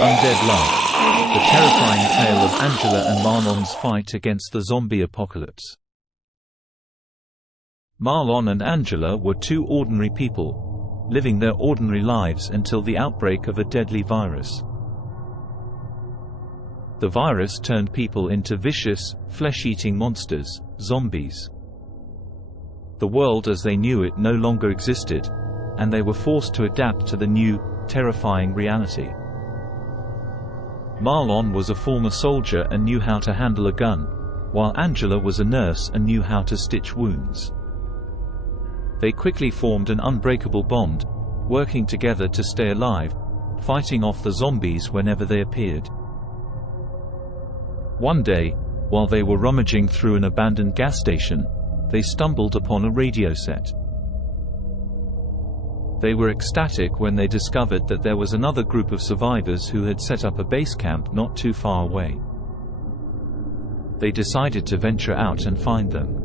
Undead Love, the terrifying tale of Angela and Marlon's fight against the zombie apocalypse. Marlon and Angela were two ordinary people, living their ordinary lives until the outbreak of a deadly virus. The virus turned people into vicious, flesh-eating monsters, zombies. The world as they knew it no longer existed, and they were forced to adapt to the new, terrifying reality. Marlon was a former soldier and knew how to handle a gun, while Angela was a nurse and knew how to stitch wounds. They quickly formed an unbreakable bond, working together to stay alive, fighting off the zombies whenever they appeared. One day, while they were rummaging through an abandoned gas station, they stumbled upon a radio set. They were ecstatic when they discovered that there was another group of survivors who had set up a base camp not too far away. They decided to venture out and find them.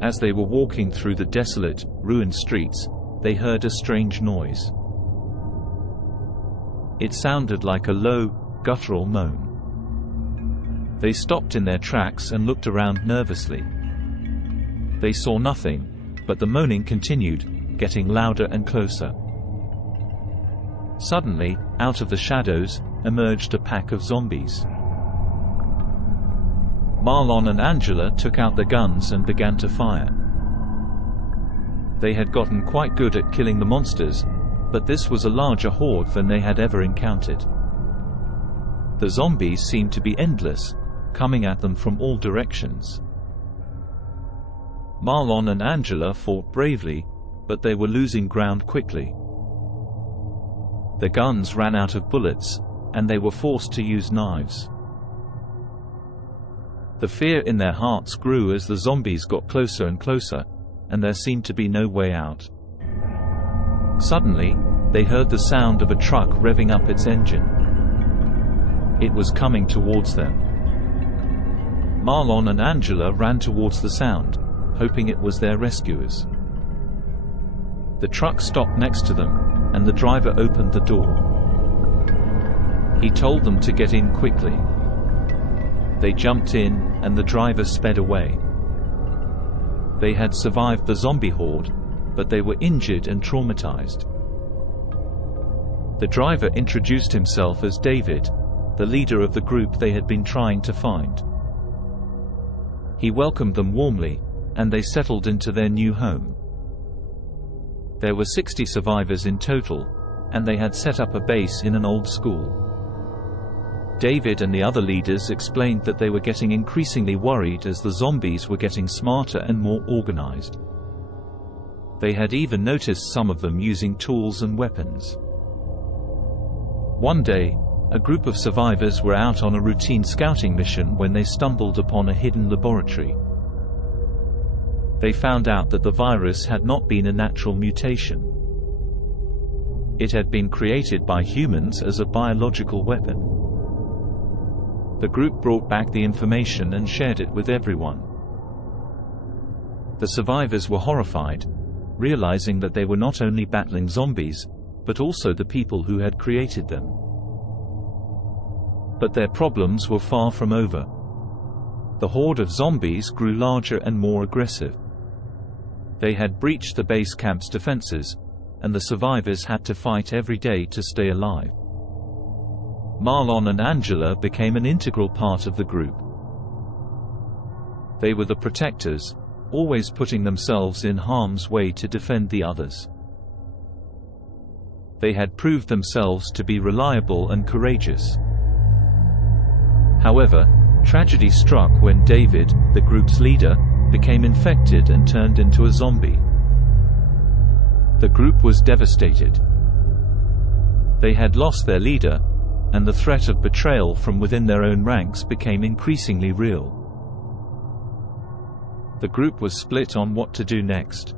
As they were walking through the desolate, ruined streets, they heard a strange noise. It sounded like a low, guttural moan. They stopped in their tracks and looked around nervously. They saw nothing, but the moaning continued, getting louder and closer. Suddenly, out of the shadows, emerged a pack of zombies. Marlon and Angela took out their guns and began to fire. They had gotten quite good at killing the monsters, but this was a larger horde than they had ever encountered. The zombies seemed to be endless, coming at them from all directions. Marlon and Angela fought bravely, but they were losing ground quickly. Their guns ran out of bullets, and they were forced to use knives. The fear in their hearts grew as the zombies got closer and closer, and there seemed to be no way out. Suddenly, they heard the sound of a truck revving up its engine. It was coming towards them. Marlon and Angela ran towards the sound, hoping it was their rescuers. The truck stopped next to them, and the driver opened the door. He told them to get in quickly. They jumped in, and the driver sped away. They had survived the zombie horde, but they were injured and traumatized. The driver introduced himself as David, the leader of the group they had been trying to find. He welcomed them warmly, and they settled into their new home. There were 60 survivors in total, and they had set up a base in an old school. David and the other leaders explained that they were getting increasingly worried as the zombies were getting smarter and more organized. They had even noticed some of them using tools and weapons. One day, a group of survivors were out on a routine scouting mission when they stumbled upon a hidden laboratory. They found out that the virus had not been a natural mutation. It had been created by humans as a biological weapon. The group brought back the information and shared it with everyone. The survivors were horrified, realizing that they were not only battling zombies, but also the people who had created them. But their problems were far from over. The horde of zombies grew larger and more aggressive. They had breached the base camp's defenses, and the survivors had to fight every day to stay alive. Marlon and Angela became an integral part of the group. They were the protectors, always putting themselves in harm's way to defend the others. They had proved themselves to be reliable and courageous. However, tragedy struck when David, the group's leader, became infected and turned into a zombie. The group was devastated. They had lost their leader, and the threat of betrayal from within their own ranks became increasingly real. The group was split on what to do next.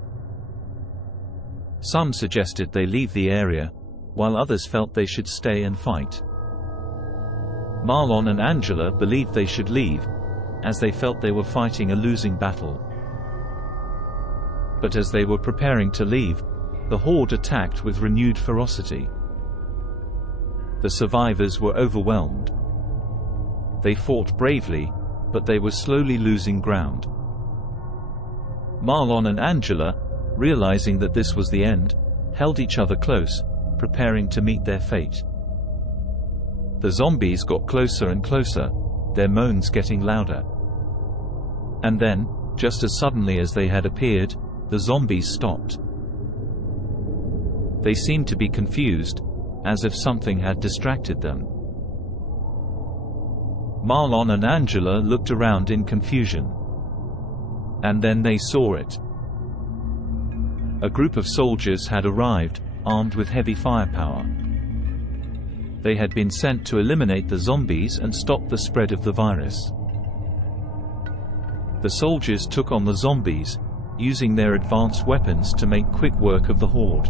Some suggested they leave the area, while others felt they should stay and fight. Marlon and Angela believed they should leave, as they felt they were fighting a losing battle. But as they were preparing to leave, the horde attacked with renewed ferocity. The survivors were overwhelmed. They fought bravely, but they were slowly losing ground. Marlon and Angela, realizing that this was the end, held each other close, preparing to meet their fate. The zombies got closer and closer, their moans getting louder. And then, just as suddenly as they had appeared, the zombies stopped. They seemed to be confused, as if something had distracted them. Marlon and Angela looked around in confusion. And then they saw it. A group of soldiers had arrived, armed with heavy firepower. They had been sent to eliminate the zombies and stop the spread of the virus. The soldiers took on the zombies, using their advanced weapons to make quick work of the horde.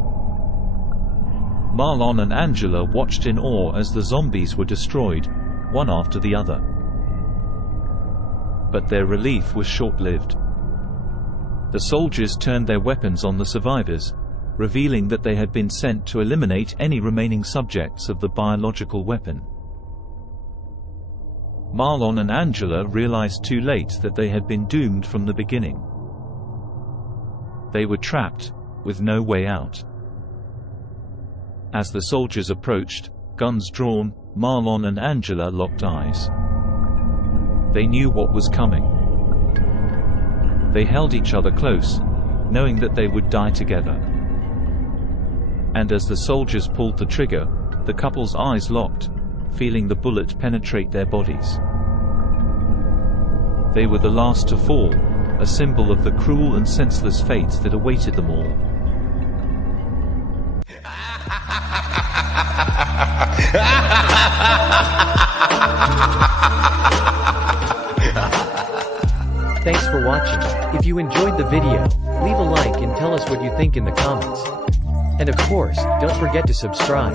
Marlon and Angela watched in awe as the zombies were destroyed, one after the other. But their relief was short-lived. The soldiers turned their weapons on the survivors, revealing that they had been sent to eliminate any remaining subjects of the biological weapon. Marlon and Angela realized too late that they had been doomed from the beginning. They were trapped, with no way out. As the soldiers approached, guns drawn, Marlon and Angela locked eyes. They knew what was coming. They held each other close, knowing that they would die together. And as the soldiers pulled the trigger, the couple's eyes locked, feeling the bullet penetrate their bodies. They were the last to fall, a symbol of the cruel and senseless fate that awaited them all. Thanks for watching. If you enjoyed the video, leave a like and tell us what you think in the comments. And of course, don't forget to subscribe.